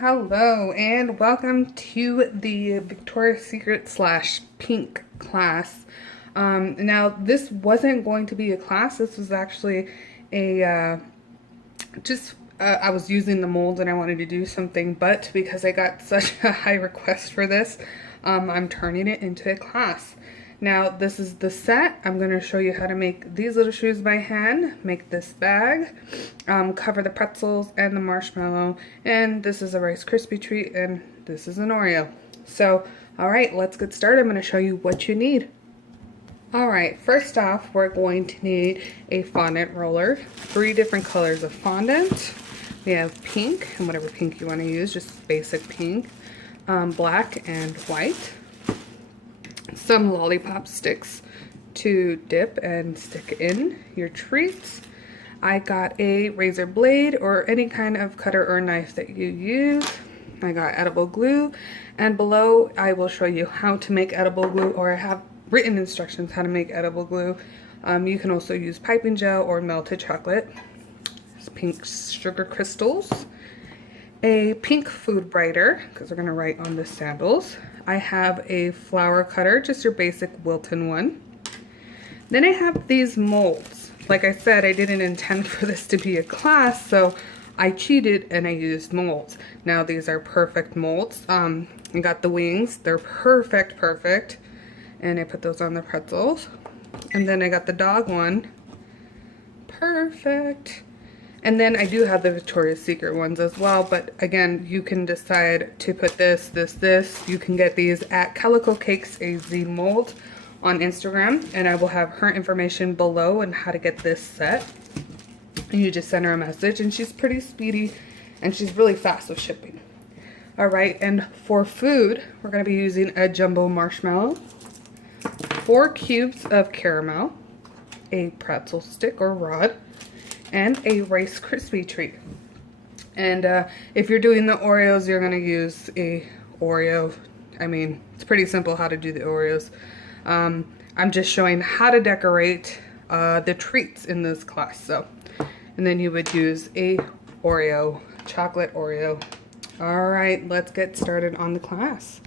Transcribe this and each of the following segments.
Hello and welcome to the Victoria's Secret / pink class. Now this wasn't going to be a class. This was actually a I was using the molds and I wanted to do something, but because I got such a high request for this, I'm turning it into a class. Now this is the set. I'm going to show you how to make these little shoes by hand, make this bag, cover the pretzels and the marshmallow, and this is a Rice Krispie treat, and this is an Oreo. So, alright, let's get started. I'm going to show you what you need. Alright, first off, we're going to need a fondant roller, 3 different colors of fondant. We have pink, and whatever pink you want to use, just basic pink, black and white. Some lollipop sticks to dip and stick in your treats. I got a razor blade or any kind of cutter or knife that you use. I got edible glue, and below I will show you how to make edible glue, or I have written instructions how to make edible glue. You can also use piping gel or melted chocolate. Pink sugar crystals. A pink food writer, because we're going to write on the sandals. I have a flower cutter, just your basic Wilton one. Then I have these molds. Like I said, I didn't intend for this to be a class, so I cheated and I used molds. Now these are perfect molds. I got the wings. They're perfect. And I put those on the pretzels. And then I got the dog one. Perfect. And then I do have the Victoria's Secret ones as well, but again, you can decide to put this. You can get these at Calico Cakes AZ Mold on Instagram, and I will have her information below and how to get this set. And you just send her a message, and she's pretty speedy, and she's really fast with shipping. Alright, and for food, we're going to be using a jumbo marshmallow, 4 cubes of caramel, a pretzel stick or rod, and a Rice Krispie treat. And if you're doing the Oreos, you're going to use a Oreo. I mean, it's pretty simple how to do the Oreos. I'm just showing how to decorate the treats in this class. So, and then you would use a Oreo, chocolate Oreo. Alright, let's get started on the class.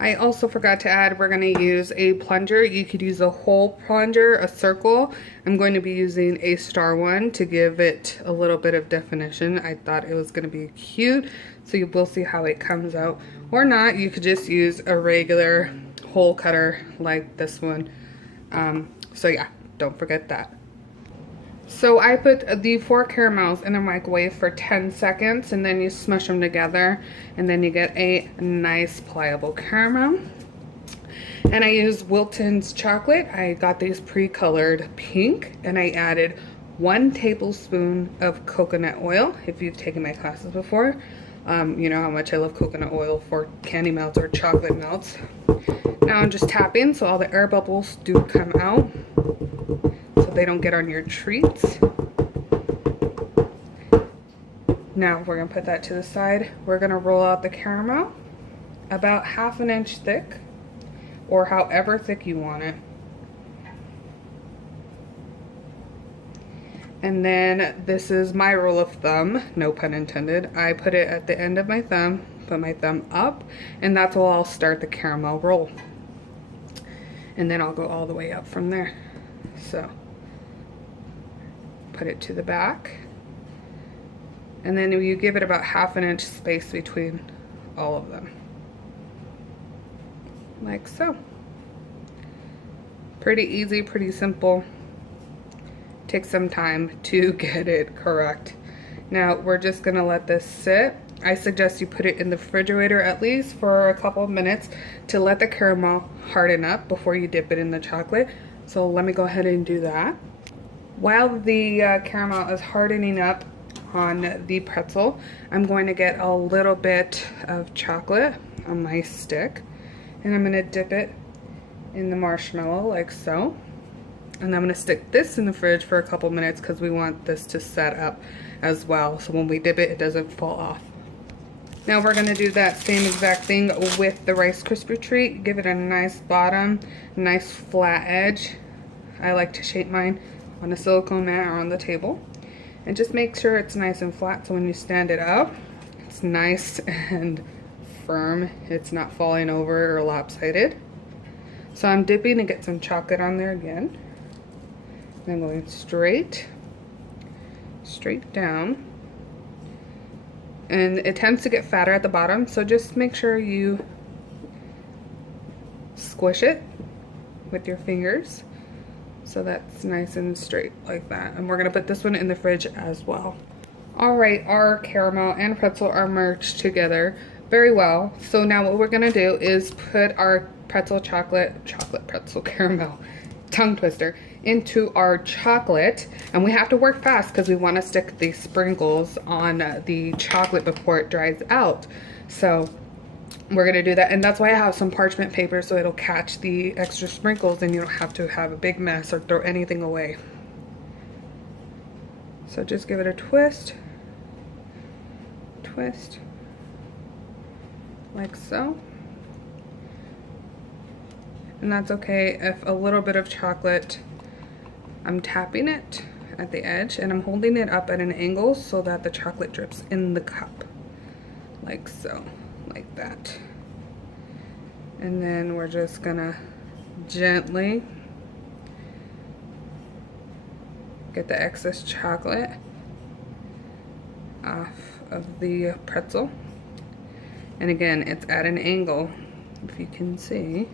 I also forgot to add, we're going to use a plunger. You could use a hole plunger, a circle. I'm going to be using a star one to give it a little bit of definition. I thought it was going to be cute, so you will see how it comes out. Or not, you could just use a regular hole cutter like this one. So yeah, don't forget that. So I put the 4 caramels in the microwave for 10 seconds, and then you smush them together, and then you get a nice pliable caramel. And I used Wilton's chocolate. I got these pre-colored pink, and I added 1 tablespoon of coconut oil. If you've taken my classes before, you know how much I love coconut oil for candy melts or chocolate melts. Now I'm just tapping so all the air bubbles do come out, so they don't get on your treats. Now we're going to put that to the side. We're going to roll out the caramel about 1/2 inch thick, or however thick you want it. And then this is my rule of thumb, no pun intended. I put it at the end of my thumb, put my thumb up, and that's where I'll start the caramel roll. And then I'll go all the way up from there. So put it to the back, and then you give it about 1/2 inch space between all of them, like so. Pretty easy, pretty simple. Takes some time to get it correct. Now we're just gonna let this sit. I suggest you put it in the refrigerator at least for a couple of minutes to let the caramel harden up before you dip it in the chocolate. So let me go ahead and do that. While the caramel is hardening up on the pretzel, I'm going to get a little bit of chocolate on my stick, and I'm going to dip it in the marshmallow like so. And I'm going to stick this in the fridge for a couple minutes because we want this to set up as well, so when we dip it, it doesn't fall off. Now we're going to do that same exact thing with the Rice Krispie treat. Give it a nice bottom, nice flat edge. I like to shape mine on a silicone mat or on the table. And just make sure it's nice and flat so when you stand it up, it's nice and firm. It's not falling over or lopsided. So I'm dipping to get some chocolate on there again. I'm going straight down. And it tends to get fatter at the bottom, so just make sure you squish it with your fingers so that's nice and straight like that. And we're gonna put this one in the fridge as well. All right, our caramel and pretzel are merged together very well. So now what we're gonna do is put our chocolate pretzel caramel tongue twister into our chocolate, and we have to work fast because we want to stick these sprinkles on the chocolate before it dries out. So we're gonna do that, and that's why I have some parchment paper so it'll catch the extra sprinkles and you don't have to have a big mess or throw anything away. So just give it a twist, like so. And that's okay if a little bit of chocolate, I'm tapping it at the edge and I'm holding it up at an angle so that the chocolate drips in the cup, like so, like that. And then we're just gonna gently get the excess chocolate off of the pretzel. And again, it's at an angle, if you can see.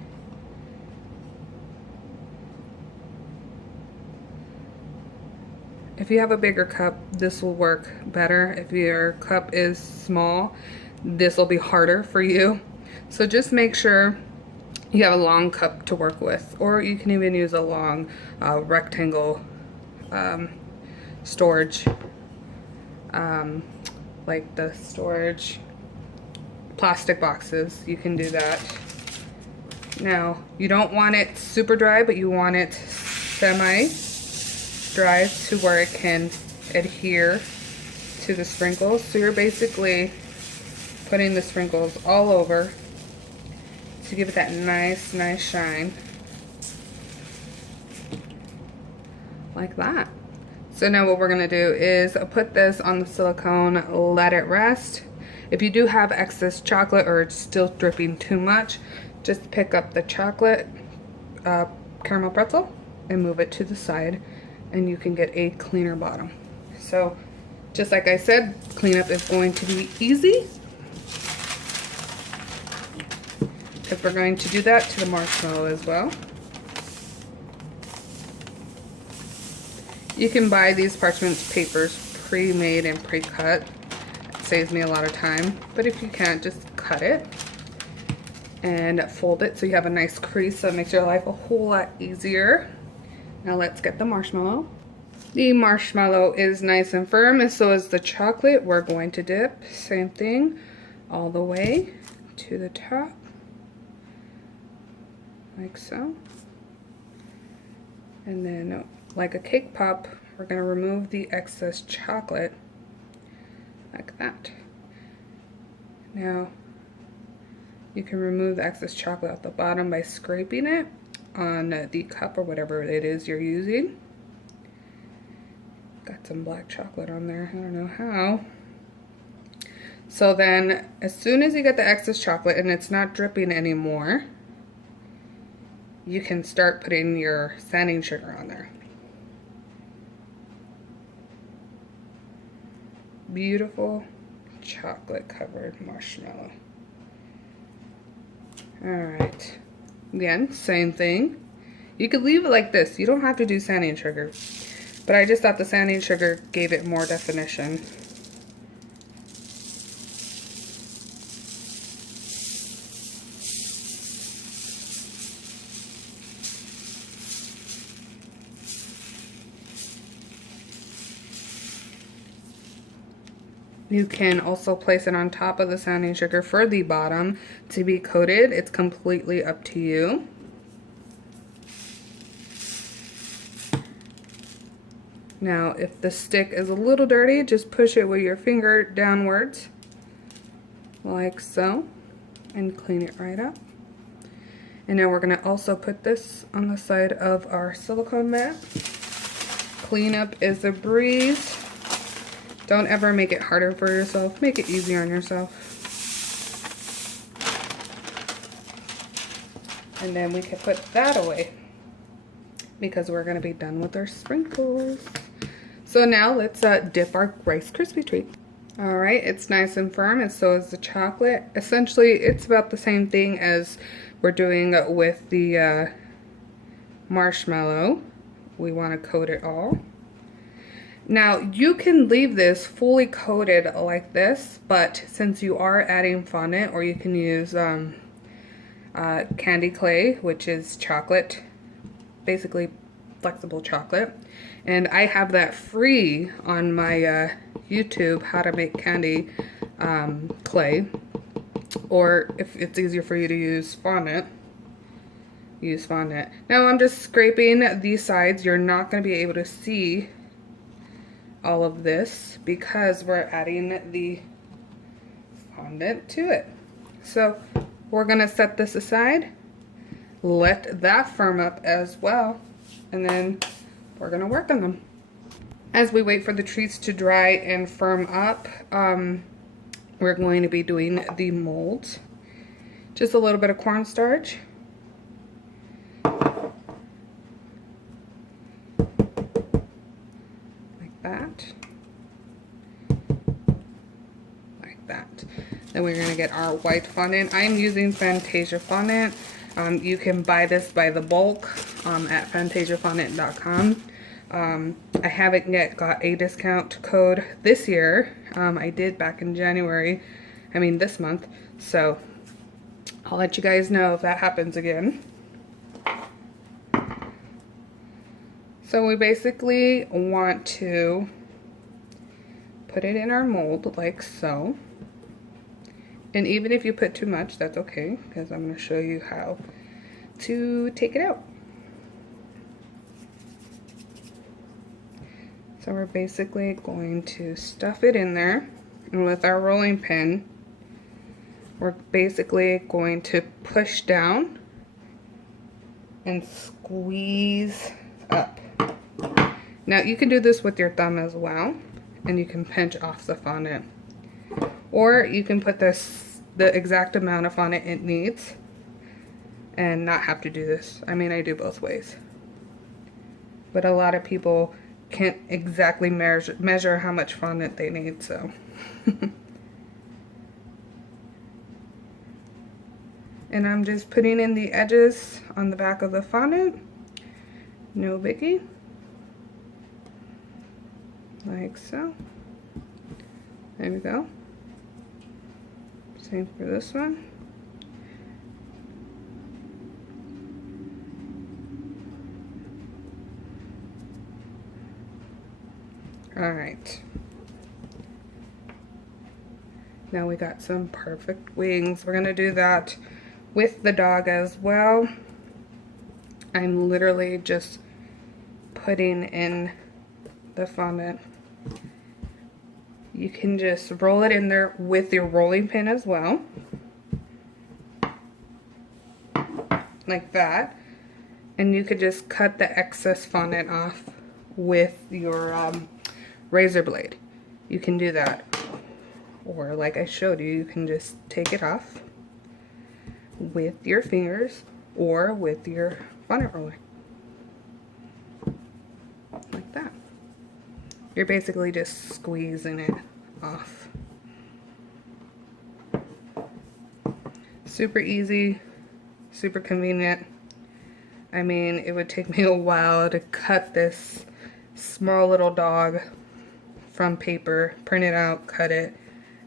If you have a bigger cup, this will work better. If your cup is small, this will be harder for you. So just make sure you have a long cup to work with, or you can even use a long rectangle storage, like the storage plastic boxes. You can do that. Now, you don't want it super dry, but you want it semi dry to where it can adhere to the sprinkles. So you're basically putting the sprinkles all over to give it that nice shine, like that. So now what we're gonna do is put this on the silicone, let it rest. If you do have excess chocolate or it's still dripping too much, just pick up the chocolate caramel pretzel and move it to the side, and you can get a cleaner bottom. So just like I said, cleanup is going to be easy because we're going to do that to the marshmallow as well. You can buy these parchment papers pre-made and pre-cut. It saves me a lot of time, but if you can't, just cut it and fold it so you have a nice crease, so it makes your life a whole lot easier. Now let's get the marshmallow. The marshmallow is nice and firm, and so is the chocolate. We're going to dip, same thing, all the way to the top, like so. And then, like a cake pop, we're going to remove the excess chocolate, like that. Now, you can remove the excess chocolate at the bottom by scraping it on the cup or whatever it is you're using. Got some black chocolate on there, I don't know how. So then as soon as you get the excess chocolate and it's not dripping anymore, you can start putting your sanding sugar on there. Beautiful chocolate covered marshmallow. Alright, again, same thing. You could leave it like this. You don't have to do sanding sugar, but I just thought the sanding sugar gave it more definition. You can also place it on top of the sanding sugar for the bottom to be coated. It's completely up to you. Now, if the stick is a little dirty, just push it with your finger downwards, like so, and clean it right up. And now we're going to also put this on the side of our silicone mat. Cleanup is a breeze. Don't ever make it harder for yourself. Make it easier on yourself. And then we can put that away because we're going to be done with our sprinkles. So now let's dip our Rice Krispie treat. All right, it's nice and firm, and so is the chocolate. Essentially, it's about the same thing as we're doing with the marshmallow. We want to coat it all. Now, you can leave this fully coated like this, but since you are adding fondant, or you can use candy clay, which is chocolate, basically flexible chocolate. And I have that free on my YouTube, how to make candy clay. Or if it's easier for you to use fondant, use fondant. Now I'm just scraping these sides. You're not going to be able to see all of this because we're adding the fondant to it. So we're going to set this aside, let that firm up as well, and then we're going to work on them. As we wait for the treats to dry and firm up, we're going to be doing the molds. Just a little bit of cornstarch. Like that. Like that. Then we're going to get our white fondant. I'm using Fantasia fondant. You can buy this by the bulk at fantasiafondant.com. I haven't yet got a discount code this year. I did back in January, this month. So I'll let you guys know if that happens again. So we basically want to put it in our mold like so. And even if you put too much, that's okay, because I'm going to show you how to take it out. So we're basically going to stuff it in there, and with our rolling pin, we're basically going to push down and squeeze up. Now you can do this with your thumb as well, and you can pinch off the fondant. Or you can put the exact amount of fondant it needs and not have to do this. I do both ways. But a lot of people can't exactly measure how much fondant they need, so. And I'm just putting in the edges on the back of the fondant. No biggie. Like so. There we go. Same for this one. Alright. Now we got some perfect wings. We're going to do that with the dog as well. I'm literally just putting in the fondant. You can just roll it in there with your rolling pin as well. Like that. And you could just cut the excess fondant off with your razor blade. You can do that. Or like I showed you, you can just take it off with your fingers or with your fondant roller. Like that. You're basically just squeezing it off. Super easy, super convenient. It would take me a while to cut this small little dog from paper, print it out, cut it,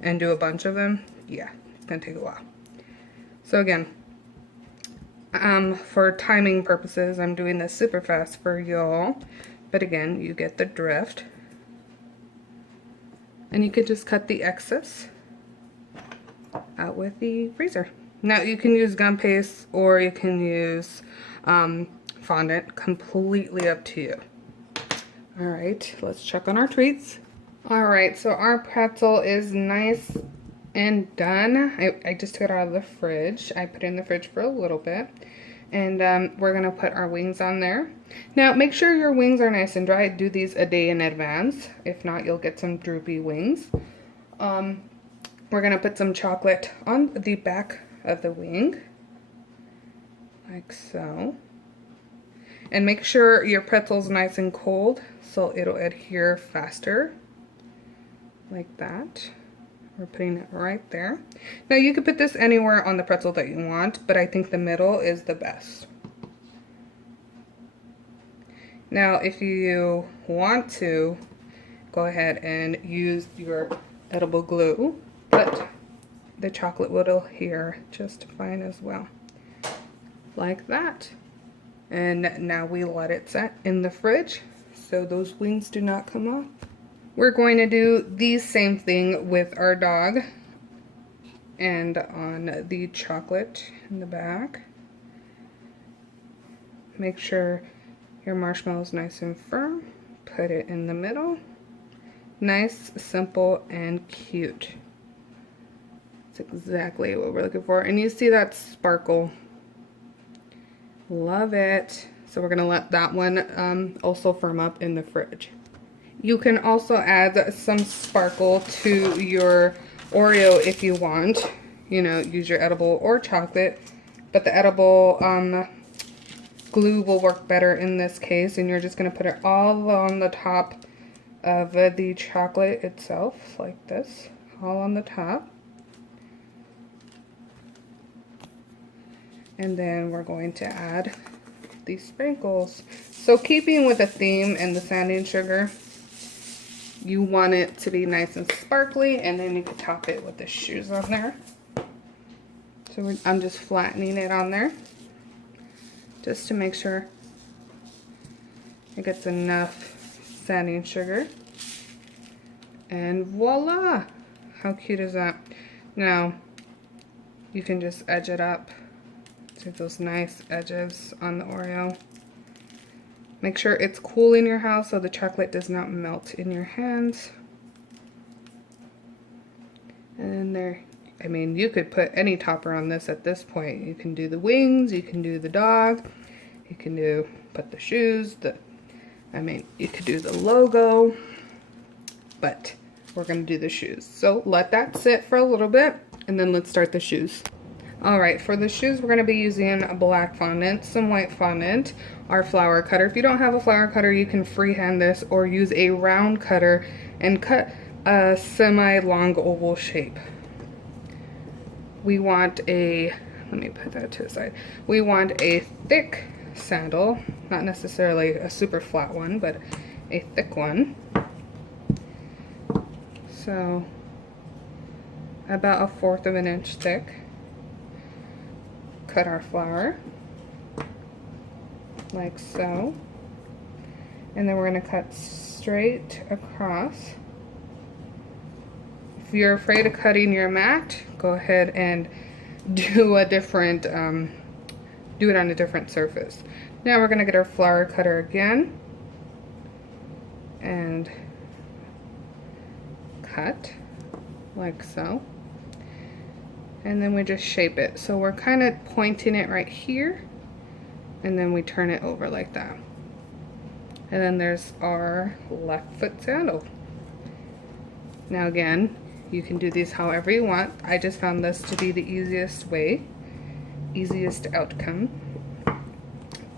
and do a bunch of them. Yeah, it's gonna take a while. So again, for timing purposes, I'm doing this super fast for y'all. But again, you get the drift. And you could just cut the excess out with the freezer. Now you can use gum paste or you can use fondant, completely up to you. Alright, let's check on our treats. Alright, so our pretzel is nice and done. I just took it out of the fridge. I put it in the fridge for a little bit. And we're gonna put our wings on there. Now make sure your wings are nice and dry. Do these a day in advance. If not, you'll get some droopy wings. We're gonna put some chocolate on the back of the wing, like so. And make sure your pretzel's nice and cold so it'll adhere faster, like that. We're putting it right there. Now you could put this anywhere on the pretzel that you want, but I think the middle is the best. Now if you want to, go ahead and use your edible glue, but the chocolate will adhere just fine as well. Like that. And now we let it set in the fridge so those wings do not come off. We're going to do the same thing with our dog and on the chocolate in the back. Make sure your marshmallow is nice and firm. Put it in the middle. Nice, simple, and cute. It's exactly what we're looking for. And you see that sparkle. Love it. So we're gonna let that one also firm up in the fridge. You can also add some sparkle to your Oreo if you want. You know, use your edible or chocolate, but the edible glue will work better in this case, and you're just gonna put it all on the top of the chocolate itself, like this, all on the top. And then we're going to add these sprinkles. So keeping with the theme and the sanding sugar, you want it to be nice and sparkly, and then you can top it with the shoes on there. So I'm just flattening it on there just to make sure it gets enough sanding sugar. And voila! How cute is that? Now you can just edge it up to those nice edges on the Oreo. Make sure it's cool in your house so the chocolate does not melt in your hands. And there, I mean, you could put any topper on this at this point. You can do the wings, you can do the dog, you can put the shoes, you could do the logo, but we're gonna do the shoes. So let that sit for a little bit, and then let's start the shoes. Alright, for the shoes we're going to be using a black fondant, some white fondant, our flower cutter. If you don't have a flower cutter, you can freehand this or use a round cutter and cut a semi-long oval shape. We want let me put that to the side. We want a thick sandal, not necessarily a super flat one, but a thick one. So about 1/4 of an inch thick. Cut our flower like so, and then we're going to cut straight across. If you're afraid of cutting your mat, go ahead and do a different do it on a different surface. Now we're going to get our flower cutter again and cut like so. And then we just shape it. So we're kind of pointing it right here, and then we turn it over like that. And then there's our left foot sandal. Now again, you can do these however you want. I just found this to be the easiest way, easiest outcome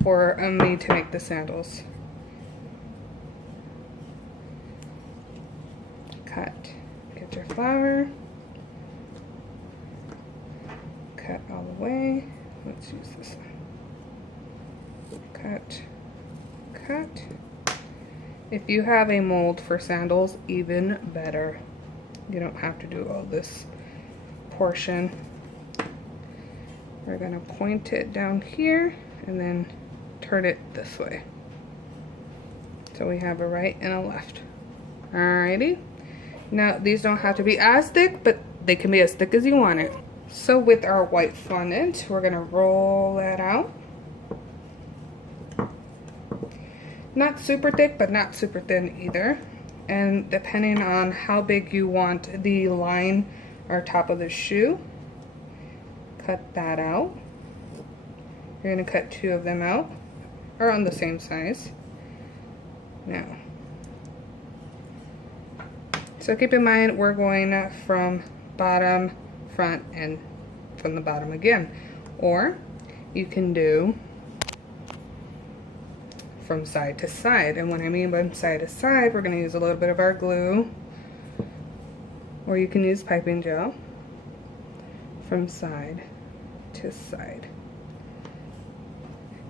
for me to make the sandals. Cut, get your flower. Cut all the way. Let's use this one. Cut, cut. If you have a mold for sandals, even better. You don't have to do all this portion. We're gonna point it down here and then turn it this way. So we have a right and a left. Alrighty. Now these don't have to be as thick, but they can be as thick as you want it. So with our white fondant, we're gonna roll that out. Not super thick, but not super thin either. And depending on how big you want the line or top of the shoe, cut that out. You're going to cut 2 of them out, or on the same size. Now, so keep in mind we're going from bottom, front, and from the bottom again. Or you can do from side to side. And what I mean by side to side, we're going to use a little bit of our glue, or you can use piping gel, from side to side.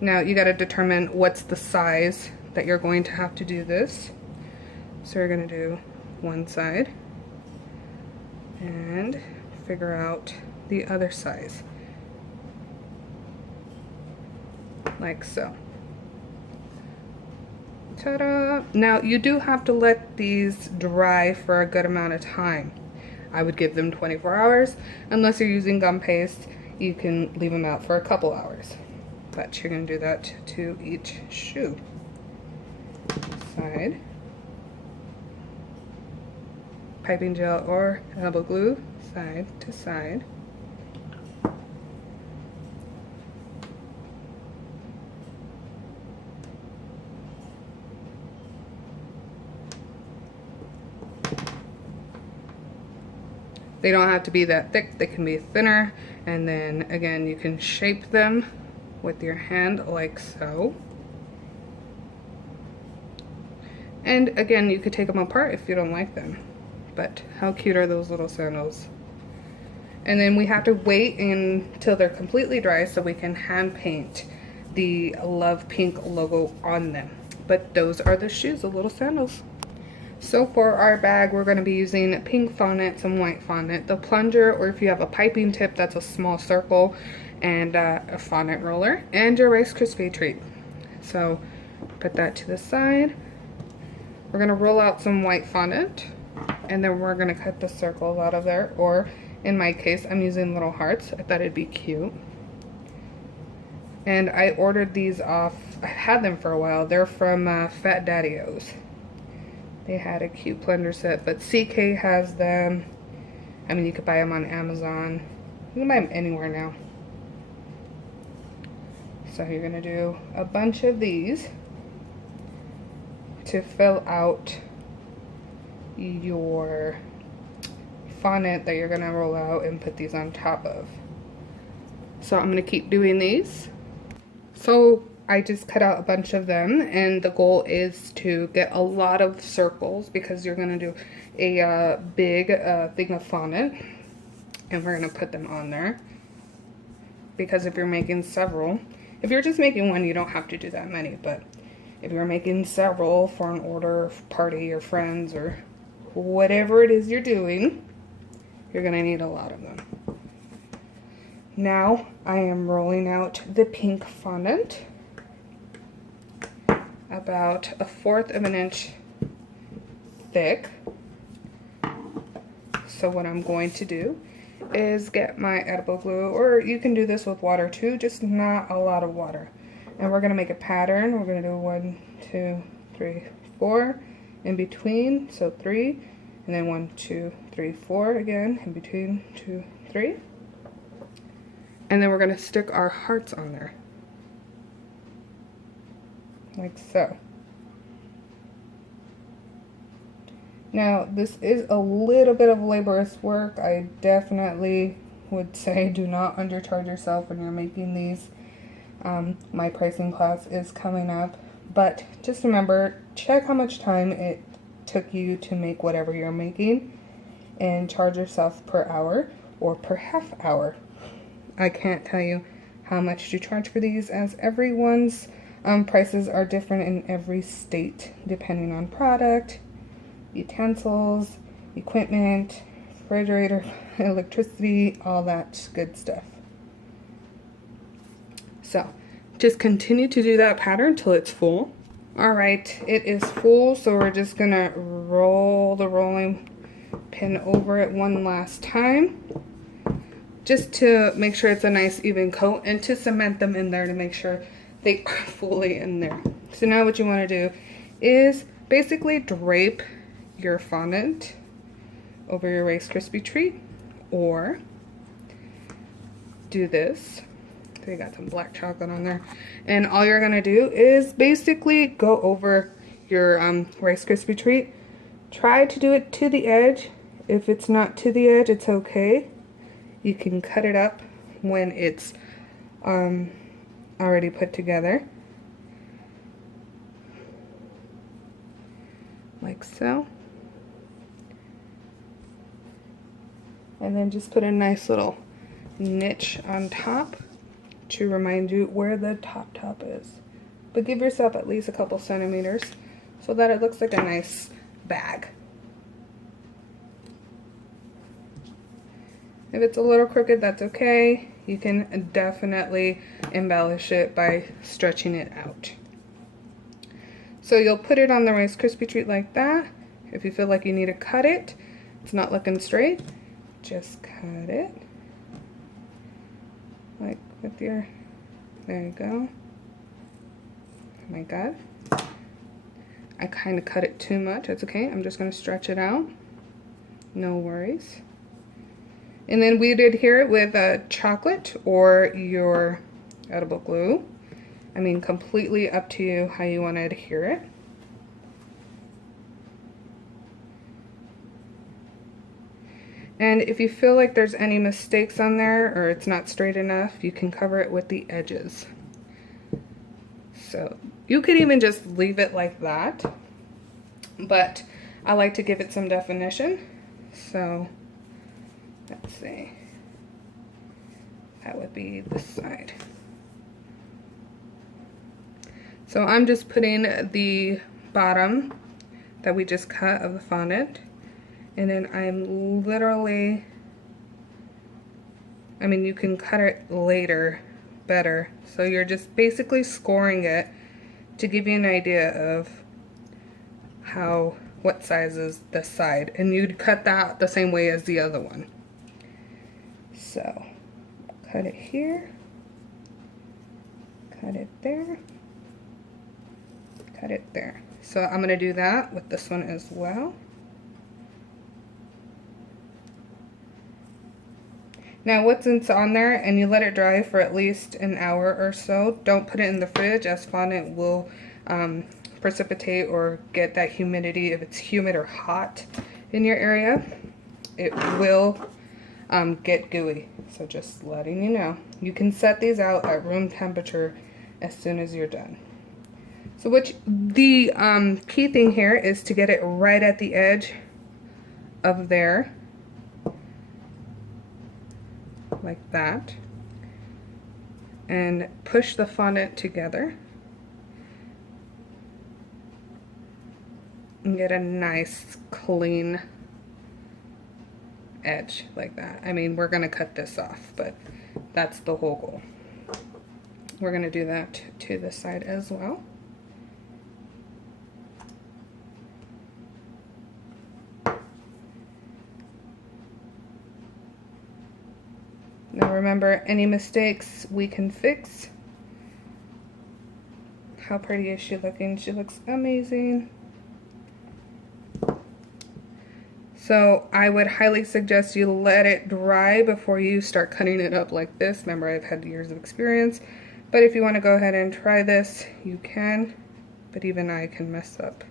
Now you got to determine what's the size that you're going to have to do this. So we're going to do one side and figure out the other size, like so. Ta-da! Now you do have to let these dry for a good amount of time. I would give them 24 hours. Unless you're using gum paste, you can leave them out for a couple hours. But you're going to do that to each shoe. Side. Piping gel or elbow glue, side to side. They don't have to be that thick, they can be thinner. And then again, you can shape them with your hand like so. And again, you could take them apart if you don't like them. But how cute are those little sandals? And then we have to wait until they're completely dry so we can hand paint the Love Pink logo on them. But those are the shoes, the little sandals. So for our bag, we're going to be using pink fondant, some white fondant, the plunger, or if you have a piping tip, that's a small circle, and a fondant roller, and your Rice Krispie treat. So put that to the side. We're going to roll out some white fondant, and then we're going to cut the circles out of there, or in my case, I'm using little hearts. I thought it'd be cute. And I ordered these off, I've had them for a while. They're from Fat Daddy-O's. They had a cute blender set, but CK has them. I mean, you could buy them on Amazon. You can buy them anywhere now. So you're going to do a bunch of these to fill out your fondant that you're going to roll out and put these on top of. So I'm going to keep doing these. So I just cut out a bunch of them, and the goal is to get a lot of circles because you're going to do a big thing of fondant, and we're going to put them on there. Because if you're making several, if you're just making one, you don't have to do that many, but if you're making several for an order, party, or friends, or whatever it is you're doing, you're going to need a lot of them. Now I am rolling out the pink fondant, about 1/4 of an inch thick. So what I'm going to do is get my edible glue, or you can do this with water too, just not a lot of water. And we're going to make a pattern. We're going to do 1, 2, 3, 4 in between, so 3, and then 1, 2, 3, 4 again in between, 2, 3. And then we're going to stick our hearts on there. Like so. Now, this is a little bit of laborious work. I definitely would say do not undercharge yourself when you're making these. My pricing class is coming up. But just remember, check how much time it took you to make whatever you're making and charge yourself per hour or per half hour. I can't tell you how much to charge for these, as everyone's prices are different in every state depending on product, utensils, equipment, refrigerator, electricity, all that good stuff. So just continue to do that pattern till it's full. Alright, it is full, so we're just gonna roll the rolling pin over it one last time, just to make sure it's a nice even coat and to cement them in there to make sure they are fully in there. So now what you want to do is basically drape your fondant over your Rice Krispie treat, or do this, So you got some black chocolate on there. And all you're gonna do is basically go over your Rice Krispie treat. Try to do it to the edge. If it's not to the edge, it's okay. You can cut it up when it's already put together. Like so. And then just put a nice little niche on top to remind you where the top is. But give yourself at least a couple centimeters so that it looks like a nice bag. If it's a little crooked, that's okay. You can definitely embellish it by stretching it out. So you'll put it on the Rice Krispie treat like that. If you feel like you need to cut it, it's not looking straight, just cut it. Like with your, there you go. Oh my God. I kind of cut it too much, that's okay. I'm just gonna stretch it out. No worries. And then we'd adhere it with chocolate or your edible glue. I mean, completely up to you how you want to adhere it. And if you feel like there's any mistakes on there or it's not straight enough, you can cover it with the edges. So you could even just leave it like that, but I like to give it some definition. So let's see, that would be this side. So I'm just putting the bottom that we just cut of the fondant, and then I'm literally, I mean, you can cut it later better, so you're just basically scoring it to give you an idea of what size is this side, and you'd cut that the same way as the other one. So cut it here, cut it there, cut it there. So I'm going to do that with this one as well. Now once it's on there and you let it dry for at least an hour or so, don't put it in the fridge, as fondant will precipitate or get that humidity. If it's humid or hot in your area, it will get gooey. So just letting you know. You can set these out at room temperature as soon as you're done. So the key thing here is to get it right at the edge of there, like that, and push the fondant together and get a nice clean edge like that. I mean, we're gonna cut this off, but that's the whole goal. We're gonna do that to this side as well. Now remember, any mistakes we can fix. How pretty is she looking? She looks amazing. So I would highly suggest you let it dry before you start cutting it up like this. Remember, I've had years of experience, but if you want to go ahead and try this, you can, but even I can mess up.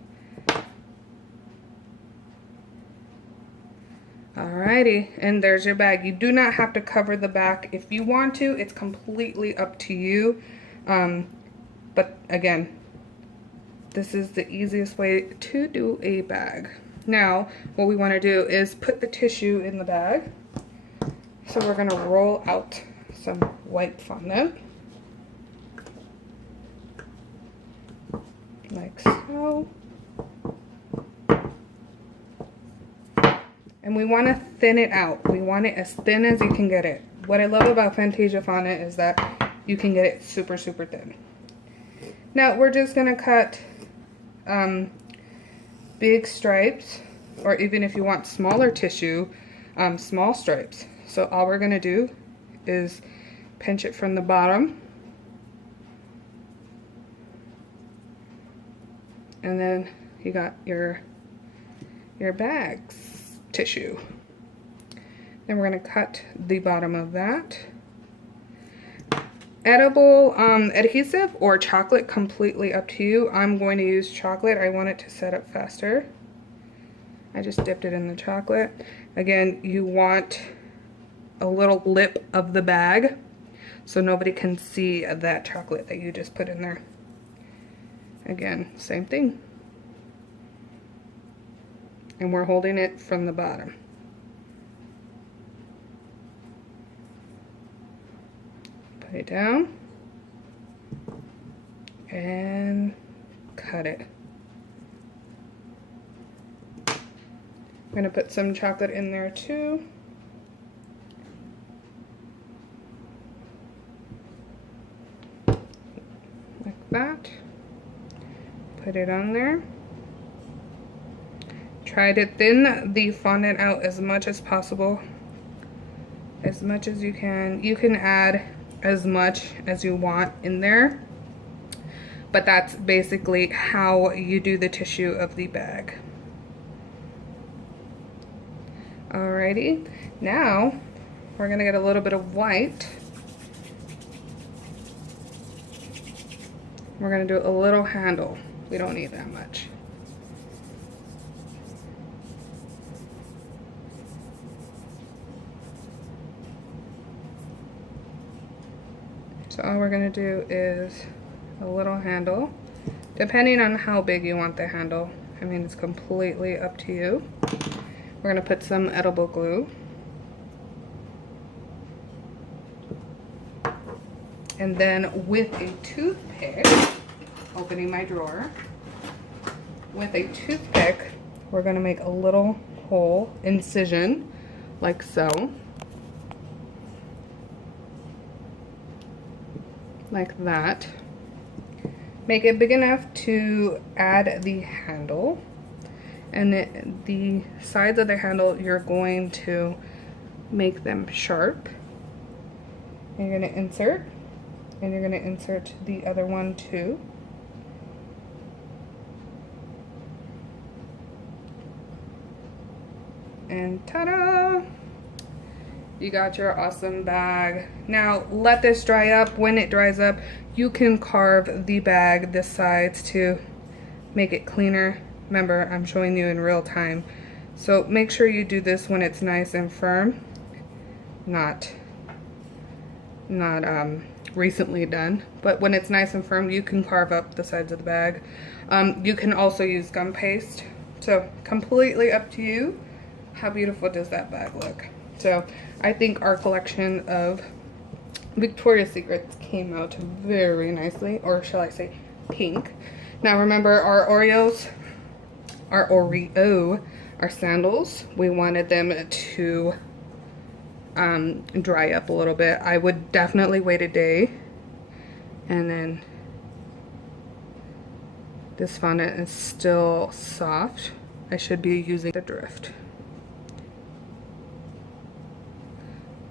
Alrighty, and there's your bag. You do not have to cover the back. If you want to, it's completely up to you. But again, this is the easiest way to do a bag. Now, what we want to do is put the tissue in the bag. So we're going to roll out some white fondant, like so. And we want to thin it out. We want it as thin as you can get it. What I love about Fantasia fondant is that you can get it super, super thin. Now we're just going to cut big stripes, or even if you want smaller tissue, small stripes. So all we're going to do is pinch it from the bottom, and then you got your bag's tissue. Then we're going to cut the bottom of that. edible adhesive or chocolate, completely up to you. I'm going to use chocolate. I want it to set up faster. I just dipped it in the chocolate. Again, you want a little lip of the bag so nobody can see that chocolate that you just put in there. Again, same thing. And we're holding it from the bottom. Put it down and cut it. I'm going to put some chocolate in there too. Like that. Put it on there. Try to thin the fondant out as much as possible. As much as you can. You can add as much as you want in there. But that's basically how you do the tissue of the bag. Alrighty, now we're gonna get a little bit of white. We're gonna do a little handle. We don't need that much. So all we're gonna do is a little handle, depending on how big you want the handle. I mean, it's completely up to you. We're going to put some edible glue. And then with a toothpick, opening my drawer, with a toothpick, we're going to make a little hole, incision, like so. Like that. Make it big enough to add the handle. And the sides of the handle, you're going to make them sharp. And you're going to insert, and you're going to insert the other one too. And ta-da! You got your awesome bag. Now let this dry up. When it dries up, you can carve the bag, the sides, to make it cleaner. Remember, I'm showing you in real time. So make sure you do this when it's nice and firm. Not recently done. But when it's nice and firm, you can carve up the sides of the bag. You can also use gum paste. So completely up to you. How beautiful does that bag look? So I think our collection of Victoria's Secrets came out very nicely. Or shall I say pink. Now remember our Oreos. Our Oreo, our sandals, we wanted them to dry up a little bit. I would definitely wait a day. And then this fondant is still soft. I should be using the drift.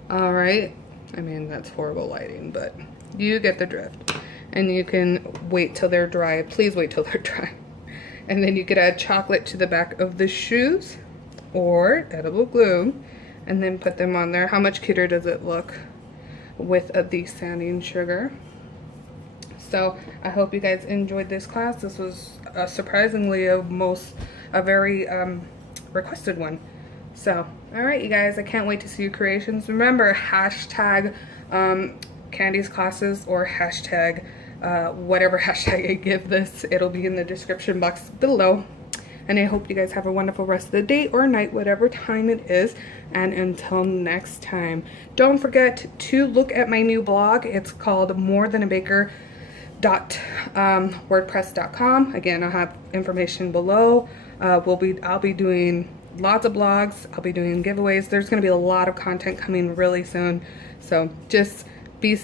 Alright, I mean that's horrible lighting, but you get the drift. And you can wait till they're dry. Please wait till they're dry. And then you could add chocolate to the back of the shoes or edible glue and then put them on there. How much cuter does it look with the sanding sugar? So I hope you guys enjoyed this class. This was surprisingly a very requested one. So, alright you guys, I can't wait to see your creations. Remember, hashtag Candy's classes or hashtag whatever hashtag I give this. It'll be in the description box below. And I hope you guys have a wonderful rest of the day or night, whatever time it is. And until next time, don't forget to look at my new blog. It's called morethan-a-baker.wordpress.com. Again, I'll have information below. I'll be doing lots of blogs. I'll be doing giveaways. There's going to be a lot of content coming really soon. So just be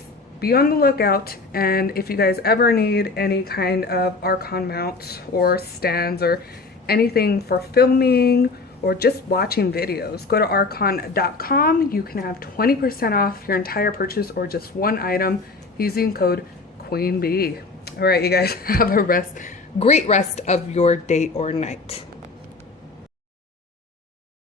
on the lookout. And if you guys ever need any kind of Archon mounts or stands or anything for filming or just watching videos, go to archon.com. You can have 20% off your entire purchase or just one item using code QUEENBEE. All right, you guys, have a great rest of your day or night.